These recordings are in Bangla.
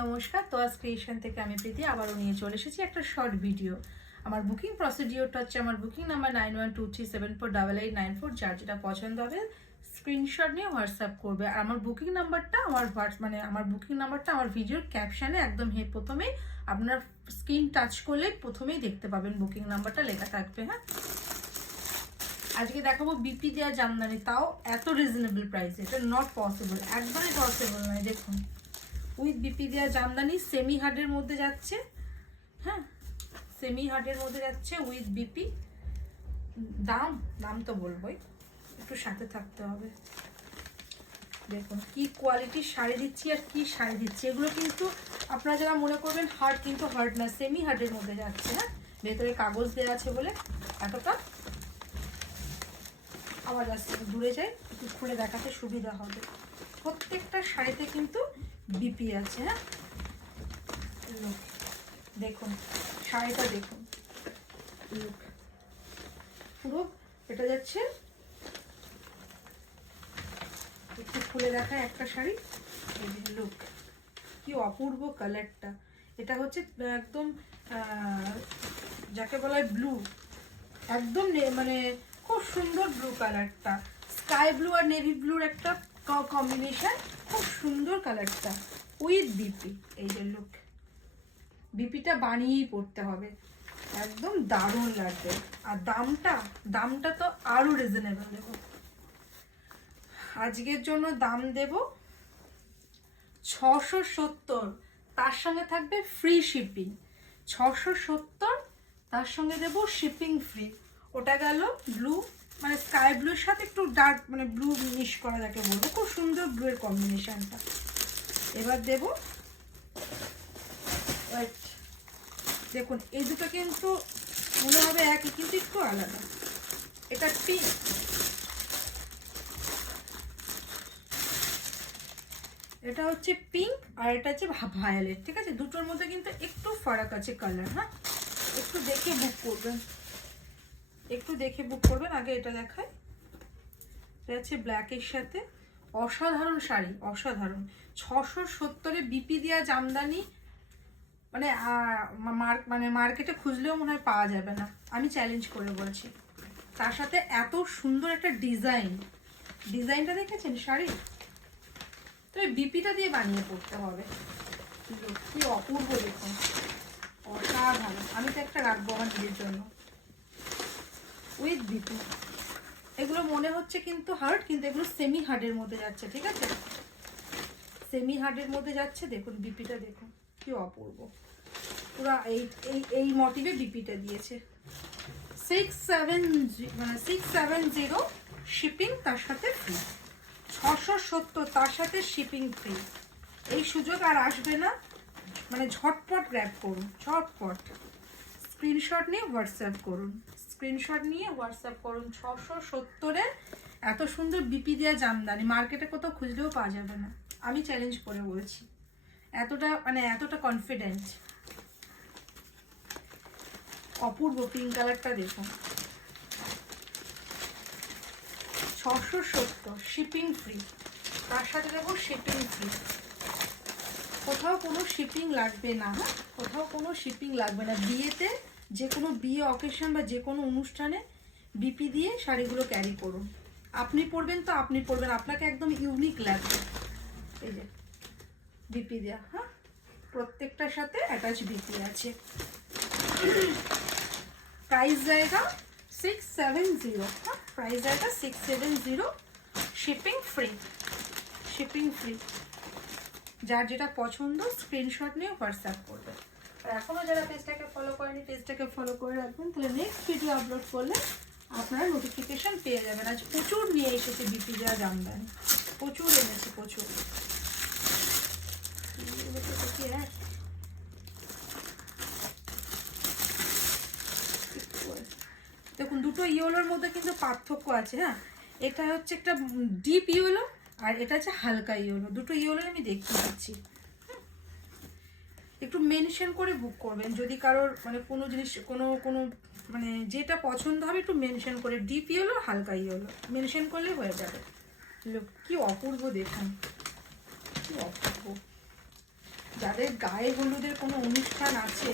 নমস্কার, তোয়াজ ক্রিয়েশন থেকে আমি প্রীতি আবারও নিয়ে চলে এসেছি একটা শর্ট ভিডিও। আমার বুকিং প্রসিডিওরটা হচ্ছে আমার বুকিং নাম্বার 9123748894, যার যেটা পছন্দ হবে স্ক্রিনশট নিয়ে হোয়াটসঅ্যাপ করবে। আর আমার বুকিং নাম্বারটা আমার ভিডিওর ক্যাপশনে একদম প্রথমেই আপনার স্ক্রিন টাচ করলে প্রথমেই দেখতে পাবেন, বুকিং নাম্বারটা লেখা থাকবে। হ্যাঁ, আজকে দেখাবো বিপি দেওয়া জামদানি, তাও এত রিজনেবল প্রাইসে। এটা নট পসিবল, একদমই পসিবল নয়। দেখুন, উইথ বিপি দেওয়া জামদানি, সেমি হার্ডের মধ্যে যাচ্ছে। হ্যাঁ, সেমি হার্ডের মধ্যে যাচ্ছে উইথ বিপি। দাম তো বলবোই, একটু সাথে থাকতে হবে। দেখুন কি কোয়ালিটির শাড়ি দিচ্ছি আর কি শাড়ি দিচ্ছি। এগুলো কিন্তু আপনারা যারা মনে করবেন হার্ড, কিন্তু হার্ড না, সেমি হার্ডের মধ্যে যাচ্ছে। হ্যাঁ, ভেতরে কাগজ দেওয়া আছে বলে এতটা আওয়াজ আসছে। দূরে যাই, একটু খুলে দেখাতে সুবিধা হবে। প্রত্যেকটা শাড়িতে কিন্তু বিপি আছে। হ্যাঁ, দেখুন শাড়িটা দেখুন, পুরো এটা যাচ্ছে। একটু খুলে দেখায় একটা শাড়ি, লুক কি অপূর্ব কালারটা। এটা হচ্ছে একদম যাকে বলা হয় ব্লু, একদম মানে খুব সুন্দর ব্লু কালারটা। স্কাই ব্লু আর নেভি ব্লুর একটা কম্বিনেশন, খুব সুন্দর কালারটা উইথ বিপি। এই যে লুক, বিপিটা বানিয়েই পড়তে হবে, একদম দারুণ লাগবে। আর দামটা তো আরো রিজনেবল দেবো আজকের জন্য। দাম দেব 670, তার সঙ্গে থাকবে ফ্রি শিপিং। 670, তার সঙ্গে দেব শিপিং ফ্রি। ওটা গেল ব্লু, মানে স্কাই ব্লুর সাথে একটু ডার্ক মানে ব্লু মিশ করা, যাকে বলবো। খুব সুন্দর ব্লু এর কম্বিনেশনটা। এবার দেব হোয়াইট। দেখুন এই দুটো কিন্তু মনে হবে একই, কিন্তু একটু আলাদা। এটা পিঙ্ক, এটা হচ্ছে পিঙ্ক, আর এটা হচ্ছে ভায়োলেট। ঠিক আছে, দুটোর মধ্যে কিন্তু একটু ফারাক আছে কালার। হ্যাঁ, একটু দেখে বুক করবেন, আগে এটা দেখায়। এটা হচ্ছে ব্ল্যাকের সাথে, অসাধারণ শাড়ি, অসাধারণ। 670-এ বিপি দেওয়া জামদানি, মানে মার্কেটে খুঁজলেও মনে হয় পাওয়া যাবে না, আমি চ্যালেঞ্জ করে বলছি। তার সাথে এত সুন্দর একটা ডিজাইনটা দেখেছেন শাড়ি, তবে বিপিটা দিয়ে বানিয়ে পড়তে হবে। কি অপূর্ব, দেখুন অসাধারণ। আমি তো একটা রাখবো আমার নিজের জন্য উইথ বিপি। এগুলো মনে হচ্ছে কিন্তু হার্ড, কিন্তু এগুলো সেমি হার্ডের মধ্যে যাচ্ছে। ঠিক আছে, সেমি হার্ডের মধ্যে যাচ্ছে। দেখুন বিপিটা দেখুন কি অপূর্ব, পুরা এই মোটিভে বিপিটা দিয়েছে। 670 শিপিং, তার সাথে ফ্রি। 670, তার সাথে শিপিং ফ্রি। এই সুযোগ আর আসবে না, মানে ঝটপট গ্র্যাব করুন, ঝটপট স্ক্রিনশট নিয়ে হোয়াটসঅ্যাপ করুন। 670-এর এত সুন্দর বিপি দেওয়া জামদানি মার্কেটে কোথাও খুঁজলেও পাওয়া যাবে না, আমি চ্যালেঞ্জ করে বলছি। এতটা কনফিডেন্ট। অপূর্ব পিঙ্ক কালারটা দেখুন। 670 শিপিং ফ্রি, তার সাথে দেবো শিপিং ফ্রি। কোথাও কোনো শিপিং লাগবে না। কোথাও কোনো শিপিং লাগবে না। বিয়েতে, যে কোনো বিয়ে অকেশন বা যে কোনো অনুষ্ঠানে বিপি দিয়ে শাড়িগুলো ক্যারি করুন। আপনি পরবেন তো আপনি পরবেন, আপনাকে একদম ইউনিক লাগবে। এই যে বিপি দেওয়া, হ্যাঁ, প্রত্যেকটার সাথে অ্যাটাচ বিপি আছে। প্রাইস জায়গা 670, হ্যাঁ, প্রাইস জায়গা 670, শিপিং ফ্রি। যার যেটা পছন্দ স্ক্রিনশট নিয়ে হোয়াটসঅ্যাপ করবে। আর এখনও যারা পেজটাকে ফলো করেনি, পেজটাকে ফলো করে রাখবেন, তাহলে নেক্সট ভিডিও আপলোড করলে আপনারা নোটিফিকেশান পেয়ে যাবেন। আজ প্রচুর নিয়ে এসেছে বিপি দেওয়া জামদানি, প্রচুর এনেছে, প্রচুর। দেখুন দুটো ইয়েলোর মধ্যে কিন্তু পার্থক্য আছে। হ্যাঁ, এটা হচ্ছে একটা ডিপ ইয়েলো, আর এটা হচ্ছে হালকা ইয়েলো। দুটো ইয়েলো আমি দেখিয়ে দিচ্ছি। একটু মেনশন করে বুক করবেন, যদি কারোর মানে কোনো জিনিস কোনো মানে যেটা পছন্দ হবে একটু মেনশন করে, ডিপ ইয়েলো হালকা ইয়েলো মেনশন করলে হয়ে যাবে। লোক কি অপূর্ব, দেখুন কি অপূর্ব। যাদের গায়ে হলুদের কোনো অনুষ্ঠান আছে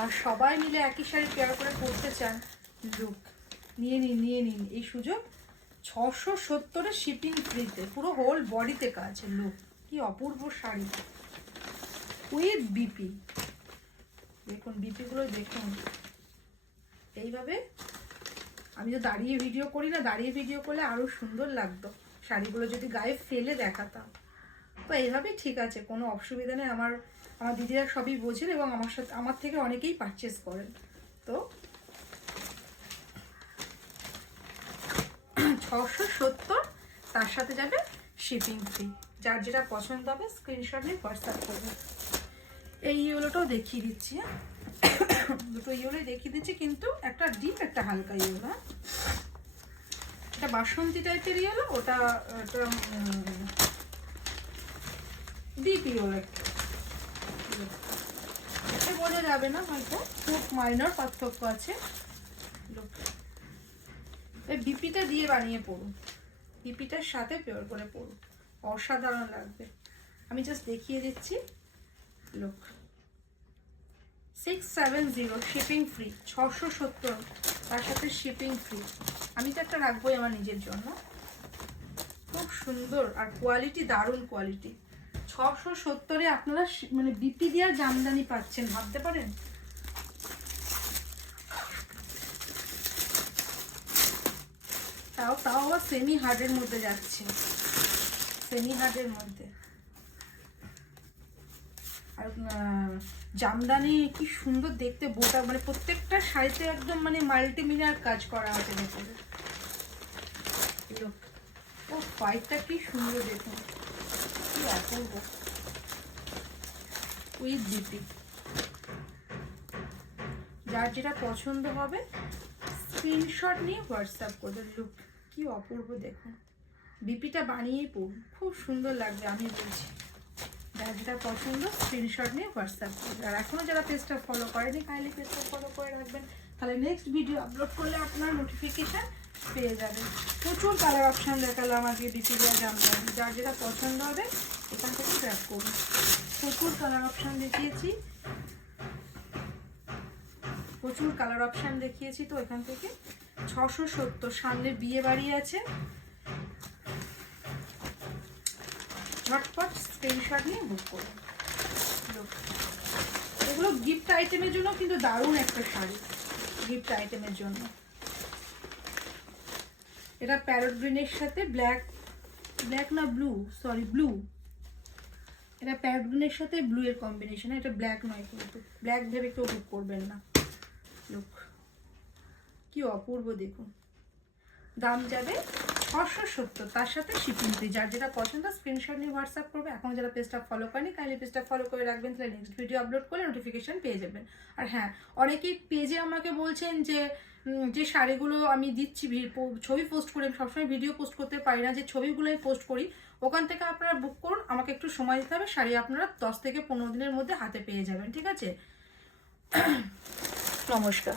আর সবাই মিলে একই শাড়ি পেয়ার করে পরতে চান, লুক নিয়ে নিন এই সুযোগ। 670 শিপিং ফ্রিতে, পুরো হোল বডিতে কাজ। লুক কি অপূর্ব শাড়ি উইথ বিপি। দেখুন বিপিগুলো দেখুন। এইভাবে আমি তো দাঁড়িয়ে ভিডিও করি না, দাঁড়িয়ে ভিডিও করলে আরও সুন্দর লাগতো শাড়িগুলো যদি গায়ে ফেলে দেখাতাম। তো এইভাবেই ঠিক আছে, কোনো অসুবিধা নেই। আমার দিদিরা সবই বোঝেন এবং আমার থেকে অনেকেই পারচেস করেন। তো 670, তার সাথে যাবে শিপিং ফ্রি। যার যেটা পছন্দ হবে স্ক্রিনশট নিয়ে হোয়াটসঅ্যাপ করবে। এই ইয়েলোটাও দেখিয়ে দিচ্ছি, দুটো ইয়েলোই দেখিয়ে দিচ্ছি, কিন্তু একটা ডিপ একটা হালকা ইয়েলো। এটা বাসন্তী টাইপের ইয়েলো, ওটা ডিপ ইয়েলো। এটা বোঝা যাবে না হয়তো, খুব মাইনর পার্থক্য আছে। এই বিপিটা দিয়ে বানিয়ে পড়ুন, বিপিটার সাথে পেয়ার করে পড়ুন, অসাধারণ লাগবে। আমি জাস্ট দেখিয়ে দিচ্ছি। লুক 670 শিপিং ফ্রি, 670 তার সাথে শিপিং ফ্রি। আমি তো একটা রাখবোই আমার নিজের জন্য। খুব সুন্দর আর কোয়ালিটি দারুণ কোয়ালিটি। 670-এ আপনারা মানে বিপি দেওয়ার জামদানি পাচ্ছেন, ভাবতে পারেন। তাও আবার সেমি হার্ডের মধ্যে যাচ্ছে, সেমি হার্ডের মধ্যে। আর জামদানি কি সুন্দর দেখতে, বোটা মানে প্রত্যেকটা শাড়িতে একদম মানে মাল্টিমিডিয়ার কাজ করা আছে। দেখুন ও হোয়াইটটা কি সুন্দর, দেখুন কি অপূর্ব উইথ বিপি। যার যেটা পছন্দ হবে স্ক্রিনশট নিয়ে হোয়াটসঅ্যাপ করবে। লুক কি অপূর্ব, দেখুন বিপিটা বানিয়েই পড়ুন, খুব সুন্দর লাগবে আমি বলছি। যার যেটা পছন্দ স্ক্রিনশট নিয়ে হোয়াটসঅ্যাপ করবে। আর এখনও যারা পেজটা ফলো করেনি কাইন্ডলি পেজটা ফলো করে রাখবেন, তাহলে নেক্সট ভিডিও আপলোড করলে আপনার নোটিফিকেশান পেয়ে যাবেন। প্রচুর কালার অপশান দেখালাম আজকে বিপি দেওয়া জামদানি। যার যেটা পছন্দ হবে এখান থেকে ট্র্যাক করুন। প্রচুর কালার অপশান দেখিয়েছি, প্রচুর কালার অপশান দেখিয়েছি। তো এখান থেকে 670, সামনে বিয়ে বাড়ি আছে, ঝটপট স্ক্রিনশট নিয়ে বুক করুন। এগুলো গিফট আইটেমের জন্য কিন্তু দারুণ একটা শাড়ি, গিফট আইটেমের জন্য। এটা প্যারট গ্রিনের সাথে ব্ল্যাক না ব্লু, সরি ব্লু। এটা প্যারট গ্রিনের সাথে ব্লু এর কম্বিনেশন, এটা ব্ল্যাক নয়, কিন্তু ব্ল্যাক ভেবে কেউ বুক করবেন না। লুক কি অপূর্ব, দেখুন। দাম যাবে 670, তার সাথে শিপিং ফ্রি। যার যেটা পছন্দ স্ক্রিনশট নিয়ে হোয়াটসঅ্যাপ করবে। এখন যারা পেজটা ফলো করেনি কাইন্ডলি পেজটা ফলো করে রাখবেন, তাহলে নেক্সট ভিডিও আপলোড করলে নোটিফিকেশান পেয়ে যাবেন। আর হ্যাঁ, অনেকেই পেজে আমাকে বলছেন যে শাড়িগুলো আমি দিচ্ছি ছবি পোস্ট করে, সবসময় ভিডিও পোস্ট করতে পারি না, যে ছবিগুলো আমি পোস্ট করি ওখান থেকে আপনারা বুক করুন। আমাকে একটু সময় দিতে হবে, শাড়ি আপনারা 10 থেকে 15 দিনের মধ্যে হাতে পেয়ে যাবেন, ঠিক আছে? নমস্কার।